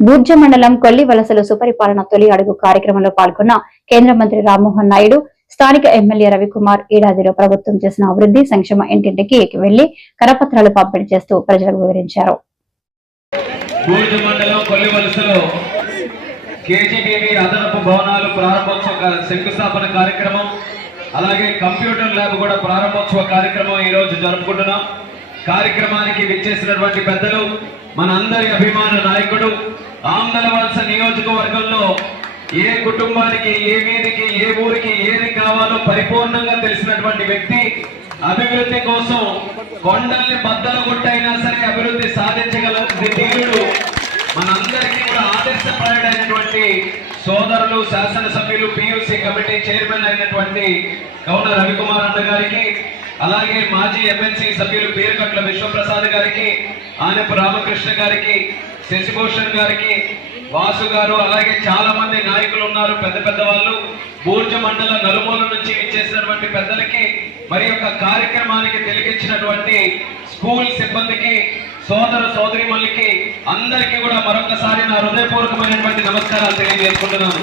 బూర్జ మండలం కొల్లి వలసలు సుపరిపాలన తొలి అడుగు కార్యక్రమంలో పాల్గొన్న కేంద్ర మంత్రి రామ్మోహన్ నాయుడు స్థానిక ఎమ్మెల్యే రవికుమార్ ఏడాదిలో ప్రభుత్వం చేసిన అభివృద్ధి సంక్షేమ ఇంటింటికి వెళ్ళి కరపత్రాలు పంపిణీ చేస్తూ ప్రజలకు వివరించారు. శంకుస్థాపన కార్యక్రమం అలాగే కంప్యూటర్ ల్యాబ్ కూడా ప్రారంభోత్సవ కార్యక్రమం ఈ రోజు జరుపుకుంటున్నాం. కార్యక్రమానికి విచ్చేసినటువంటి పెద్దలు మన అందరి అభిమాన నాయకుడు ఆంధ్ర వలస నియోజకవర్గంలో ఏ కుటుంబానికి ఏ వీధికి ఏ ఊరికి ఏది కావాలో పరిపూర్ణంగా తెలిసినటువంటి వ్యక్తి అభివృద్ధి కోసం కొండల్ని బద్దలు కొట్టైనా సరే అభివృద్ధి సాధించగల ధీరుడు మనందరికీ కూడా ఆదర్శప్రాయుడైనటువంటి సోదరులు శాసనసభ్యులు పియూసీ కమిటీ చైర్మన్ అయినటువంటి కౌన రవికుమార్ అన్న గారికి అలాగే మాజీ ఎమ్మెల్సీ సభ్యులు పేరుకట్ల విశ్వప్రసాద్ గారికి ఆనపు రామకృష్ణ గారికి శశిభూషణ్ గారికి వాసు గారు అలాగే చాలా మంది నాయకులు ఉన్నారు పెద్ద పెద్ద వాళ్ళు. బూర్జ మండల నలుమూల నుంచి ఇచ్చేసినటువంటి పెద్దలకి మరి యొక్క కార్యక్రమానికి తెలిగించినటువంటి స్కూల్ సిబ్బందికి సోదర సోదరిమల్లికి అందరికీ కూడా మరొకసారి నా హృదయపూర్వకమైనటువంటి నమస్కారాలు తెలియజేసుకుంటున్నాను.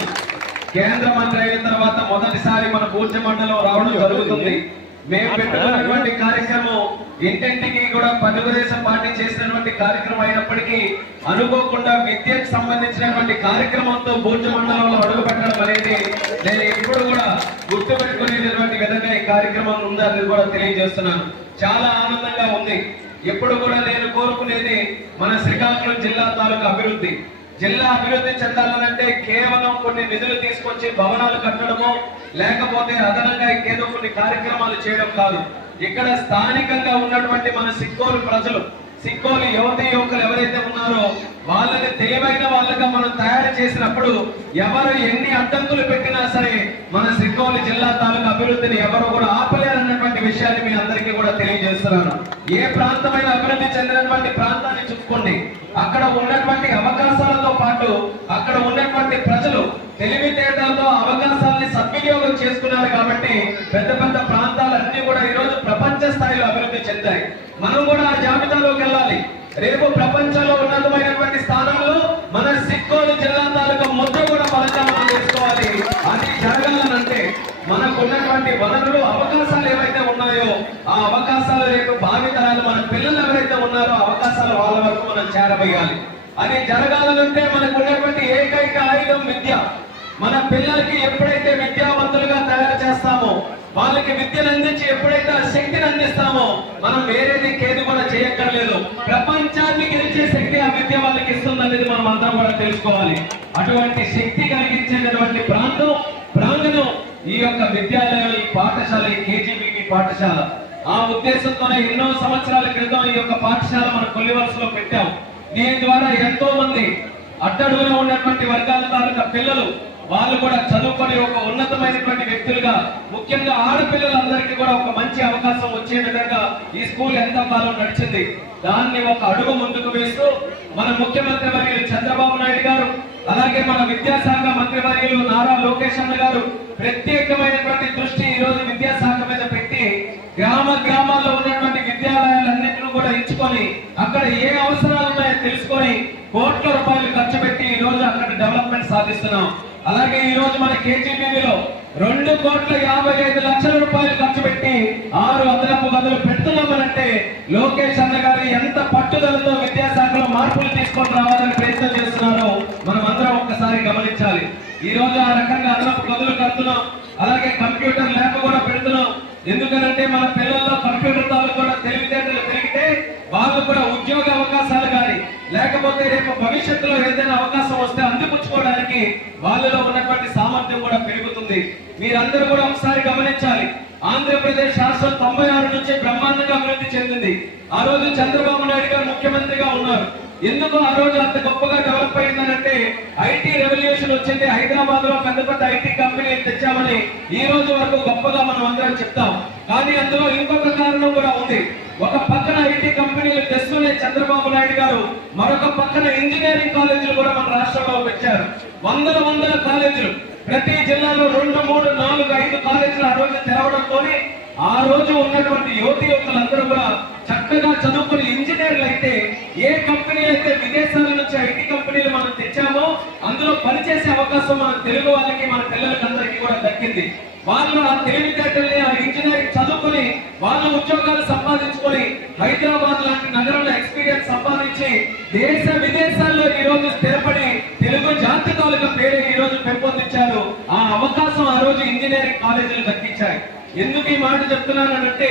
కేంద్ర మంత్రి అయిన తర్వాత మొదటిసారి మన బూర్జ మండలం రావడం జరుగుతుంది. మేము పెట్టుకున్నటువంటి కార్యక్రమం ఇంటింటికి కూడా తెలుగుదేశం పార్టీ చేసినటువంటి కార్యక్రమం అయినప్పటికీ అనుకోకుండా విద్యకు సంబంధించినటువంటి కార్యక్రమంతో భోజన మండలంలో అడుగు పెట్టడం అనేది నేను ఎప్పుడు కూడా గుర్తుపెట్టుకునేటటువంటి విధంగా ఈ కార్యక్రమం ఉందని కూడా తెలియజేస్తున్నాను. చాలా ఆనందంగా ఉంది. ఎప్పుడు కూడా నేను కోరుకునేది మన శ్రీకాకుళం జిల్లా తాలూకు అభివృద్ధి. జిల్లా అభివృద్ధి చెందాలనంటే కేవలం కొన్ని నిధులు తీసుకొచ్చి భవనాలు కట్టడమో లేకపోతే అదనంగా ఏదో కొన్ని కార్యక్రమాలు చేయడం కాదు. ఇక్కడ స్థానికంగా ఉన్నటువంటి మన సిక్కోలు ప్రజలు సిక్కోలు యువత యువకులు ఎవరైతే ఉన్నారో వాళ్ళని తెలివైన వాళ్ళగా మనం తయారు చేసినప్పుడు ఎవరు ఎన్ని అడ్డంకులు పెట్టినా సరే మన సిక్కోలు జిల్లా తాలూకు అభివృద్ధిని ఎవరు కూడా ఆపలేరన్నటువంటి విషయాన్ని మీ అందరికీ కూడా తెలియజేస్తున్నాను. ఏ ప్రాంతమైన అభివృద్ధి చెందినటువంటి ప్రాంతాన్ని చూసుకోండి. అక్కడ ఉన్నటువంటి అవకాశం పాటు అక్కడ ఉన్నటువంటి ప్రజలు తెలివితేటలతో అవకాశాలని సద్వినియోగం చేసుకున్నారు కాబట్టి పెద్ద పెద్ద ప్రాంతాలన్నీ కూడా ఈ రోజు ప్రపంచ స్థాయిలో అభివృద్ధి చెందాయి. మనం కూడా ఆ జాబితాలోకి వెళ్ళాలి. రేపు ప్రపంచంలో ఉన్నతమైనటువంటి స్థానంలో మన సిక్కోలు జిల్లా తాలూకా ముద్ర కూడా బలంగా మనం చేసుకోవాలి. అది జరగాలనంటే మనకు ఉన్నటువంటి వనరులు అవకాశాలు ఏవైతే ఉన్నాయో ఆ అవకాశాలు రేపు భావితరాలు మన పిల్లలు ఎవరైతే ఉన్నారో అవకాశాలు వాళ్ళ వరకు మనం చేరవేయాలి. అది జరగాలనంటే మనకు ఉన్నటువంటి ఏకైక ఆయుధం విద్య. మన పిల్లలకి ఎప్పుడైతే విద్యావంతులుగా తయారు చేస్తామో వాళ్ళకి విద్యను అందించి ఎప్పుడైతే ఆ శక్తిని అందిస్తామో మనం వేరేది కేది కూడా చేయక్కర్లేదు. ప్రపంచాన్ని గెలిచే శక్తి ఆ విద్య వాళ్ళకి ఇస్తుందనేది మనం అందరం కూడా తెలుసుకోవాలి. అటువంటి శక్తి కలిగించేటటువంటి ప్రాంతం ప్రాంగణం ఈ యొక్క విద్యాలయం ఈ పాఠశాల ఈ కేజీబీవి పాఠశాల. ఆ ఉద్దేశంతోనే ఎన్నో సంవత్సరాల క్రితం ఈ యొక్క పాఠశాల మన కొల్లివలసలో పెట్టాం. దీని ద్వారా ఎంతో మంది అట్టడుగులో ఉన్నటువంటి వర్గాల తాలూకా పిల్లలు వాళ్ళు కూడా చదువుకొని ఒక ఉన్నతమైనటువంటి వ్యక్తులుగా ముఖ్యంగా ఆడపిల్లలందరికీ కూడా ఒక మంచి అవకాశం వచ్చే విధంగా ఈ స్కూల్ ఎంతో కాలం నడిచింది దాన్ని ఒక అడుగు ముందుకు వేస్తూ మన ముఖ్యమంత్రి వర్యులు చంద్రబాబు నాయుడు గారు అలాగే మన విద్యాశాఖ మంత్రి వర్యులు నారా లోకేష్ అన్న గారు ప్రత్యేకమైనటువంటి దృష్టి ఈ రోజు విద్యాశాఖ మీద పెట్టి గ్రామ గ్రామాల్లో ఉన్నటువంటి విద్యాలయాలన్నింటినీ కూడా ఎంచుకొని అక్కడ ఏ అవసరాలు ఉన్నాయో తెలుసుకొని కోట్ల రూపాయలు ఖర్చు పెట్టి ఈ రోజు అక్కడ డెవలప్మెంట్ సాధిస్తున్నాం. అలాగే ఈ రోజు మన కేజీబీలో రెండు కోట్ల యాభై ఐదు లక్షల రూపాయలు ఖర్చు పెట్టి ఆరు అదనపు గదులు పెడుతున్నామనంటే లోకేష్ అన్న గారు ఎంత పట్టుదలతో విద్యాశాఖలో మార్పులు తీసుకొని రావాలని ప్రయత్నం చేస్తున్నారో మనం అందరం ఒక్కసారి గమనించాలి. ఈ రోజు ఆ రకంగా అదనపు గదులు కడుతున్నాం. అలాగే కంప్యూటర్ ల్యాబ్ కూడా పెడుతున్నాం. ఎందుకనంటే మన పిల్లల్లో కంప్యూటర్ తాలూకు కూడా తెలివితేటలు పెరిగితే వాళ్ళు కూడా లేకపోతే రేపు భవిష్యత్తులో ఏదైనా అవకాశం వస్తే అందిపుచ్చుకోవడానికి వాళ్ళలో ఉన్నటువంటి సామర్థ్యం కూడా పెరుగుతుంది. మీరందరూ కూడా ఒకసారి గమనించాలి. ఆంధ్రప్రదేశ్ రాష్ట్రం తొంభై ఆరు నుంచి బ్రహ్మాండంగా అభివృద్ధి చెందింది. ఆ రోజు చంద్రబాబు నాయుడు గారు ముఖ్యమంత్రిగా ఉన్నారు. ఎందుకు ఆ రోజు అంత గొప్పగా డెవలప్ అయిందనంటే ఐటీ రెవల్యూషన్ వచ్చింది. హైదరాబాద్లో పెద్ద పెద్ద ఐటీ కంపెనీలు తెచ్చామని ఈ రోజు వరకు గొప్పగా మనం అందరం చెప్తాం. కానీ అందులో ఇంకొక కారణం కూడా ఉంది. ఒక పక్కన ఐటీ కంపెనీలు తెస్తూనే చంద్రబాబు నాయుడు గారు మరొక పక్కన ఇంజనీరింగ్ కాలేజీలు కూడా మన రాష్ట్రంలో పెట్టారు. వందల వందల కాలేజీలు. ప్రతి జిల్లాలో రెండు మూడు నాలుగు ఐదు కాలేజీలు ఆ రోజు తెరవడంతో ఆ రోజు ఉన్నటువంటి యువతి యువకులందరూ కూడా చక్కగా చదువుకుని ఇంజనీర్లు అయితే ఏ కంపెనీ అయితే విదేశాల నుంచి ఐటీ కంపెనీలు మనం తెచ్చామో అందులో పనిచేసే అవకాశం మన తెలుగు వాళ్ళకి మన పిల్లలకందరికీ కూడా దక్కింది. వాళ్ళు ఆ తెలివితేటల్ని ఆ ఇంజనీరింగ్ చదువుకుని వాళ్ళు ఉద్యోగాలు సంపాదించుకొని హైదరాబాద్ లాంటి నగరంలో ఎక్స్పీరియన్స్ సంపాదించి దేశ విదేశాల్లో ఈ రోజు స్థిరపడి తెలుగు జాతకాలుగా పేరు ఈ రోజు పెంపొందించారు. ఆ అవకాశం ఆ రోజు ఇంజనీరింగ్ కాలేజీలు దక్కించాయి. ఎందుకు ఈ మాట చెప్తున్నానంటే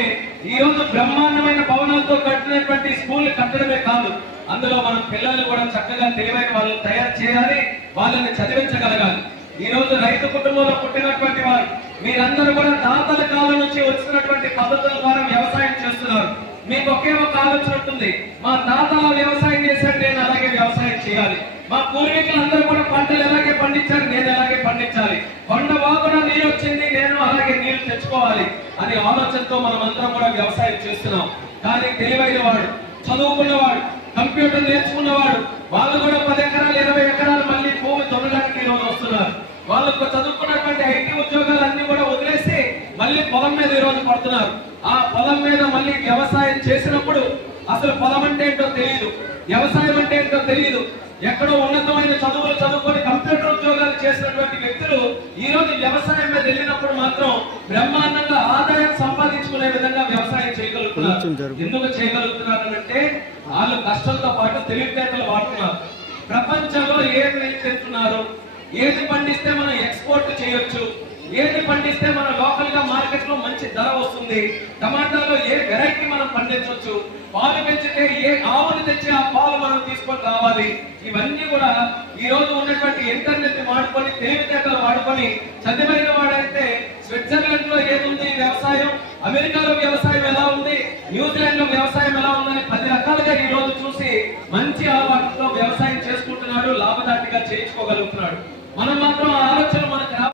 ఈ రోజు బ్రహ్మాండమైన భవనాలతో కట్టినటువంటి స్కూల్ కట్టడమే కాదు. అందులో మనం పిల్లల్ని కూడా చక్కగా తెలివైన వాళ్ళని తయారు చేయాలి వాళ్ళని చదివించగలగాలి. ఈ రోజు రైతు కుటుంబంలో పుట్టినటువంటి వారు మీరందరూ కూడా తాతల కాలం నుంచి వచ్చినటువంటి పద్ధతుల ద్వారా వ్యవసాయం చేస్తున్నారు. మీకు ఒకే ఒక ఆలోచన ఉంటుంది మా తాతల వ్యవసాయం చేశారు నేను అలాగే వ్యవసాయం చేయాలి. మా పూర్వీకులందరూ కూడా పంటలు ఎలాగే పండించారు నేను ఎలాగే పండించాలి. కొండ చేసుకోవాలి అనే ఆలోచనతో మనం అందరం కూడా వ్యవసాయం చేస్తున్నాం. కానీ తెలివైన వాడు చదువుకున్నవాడు కంప్యూటర్ నేర్చుకున్నవాడు వాళ్ళు కూడా పది ఎకరాలు ఇరవై ఎకరాలు మళ్ళీ భూమి తొలగడానికి ఈరోజు వస్తున్నారు. వాళ్ళు చదువుకున్నటువంటి ఐటీ ఉద్యోగాలు అన్ని కూడా వదిలేసి మళ్ళీ పొలం మీద ఈ రోజు పడుతున్నారు. ఆ పొలం మీద మళ్ళీ వ్యవసాయం చేసినప్పుడు అసలు పొలం అంటే ఏంటో తెలియదు వ్యవసాయం అంటే ఏంటో తెలియదు ఎక్కడో ఉన్నతమైన చదువులు చదువుకొని కంప్యూటర్ ఉద్యోగాలు చేసినటువంటి వ్యక్తులు ఈ రోజు వ్యవసాయం మీద వెళ్ళినప్పుడు మాత్రం బ్రహ్మాండంగా ఆదాయం సంపాదించుకునే విధంగా వ్యవసాయం చేయగలుగుతున్నారు. ఎందుకు చేయగలుగుతున్నారు అంటే వాళ్ళు కష్టంతో పాటు తెలివితేటలు వాడుతున్నారు. ప్రపంచంలో ఏది చేస్తున్నారు? ఏది పండిస్తే మనం ఎక్స్పోర్ట్ చేయొచ్చు? ఏది పండిస్తే మన లోకల్గా మార్కెట్లో మంచి ధర వస్తుంది? టమాటాలో ఏ వెరైటీ మనం పండించవచ్చు? పాలు పెంచితే ఏ ఆవులు తెచ్చి ఆ పాలు మనం తీసుకొని రావాలి? ఇవన్నీ కూడా ఈ రోజు ఉన్నటువంటి ఇంటర్నెట్ వాడుకొని తెలివితేటలు వాడుకొని చదివైన వాడైతే స్విట్జర్లాండ్లో ఏముంది వ్యవసాయం? అమెరికాలో వ్యవసాయం ఎలా ఉంది? న్యూజిలాండ్లో వ్యవసాయం ఎలా ఉందని పది రకాలుగా ఈ రోజు చూసి మంచి అలవాటుతో వ్యవసాయం చేసుకుంటున్నాడు లాభదాటిగా చేయించుకోగలుగుతున్నాడు. మనం మాత్రం ఆ ఆలోచన మనకు రా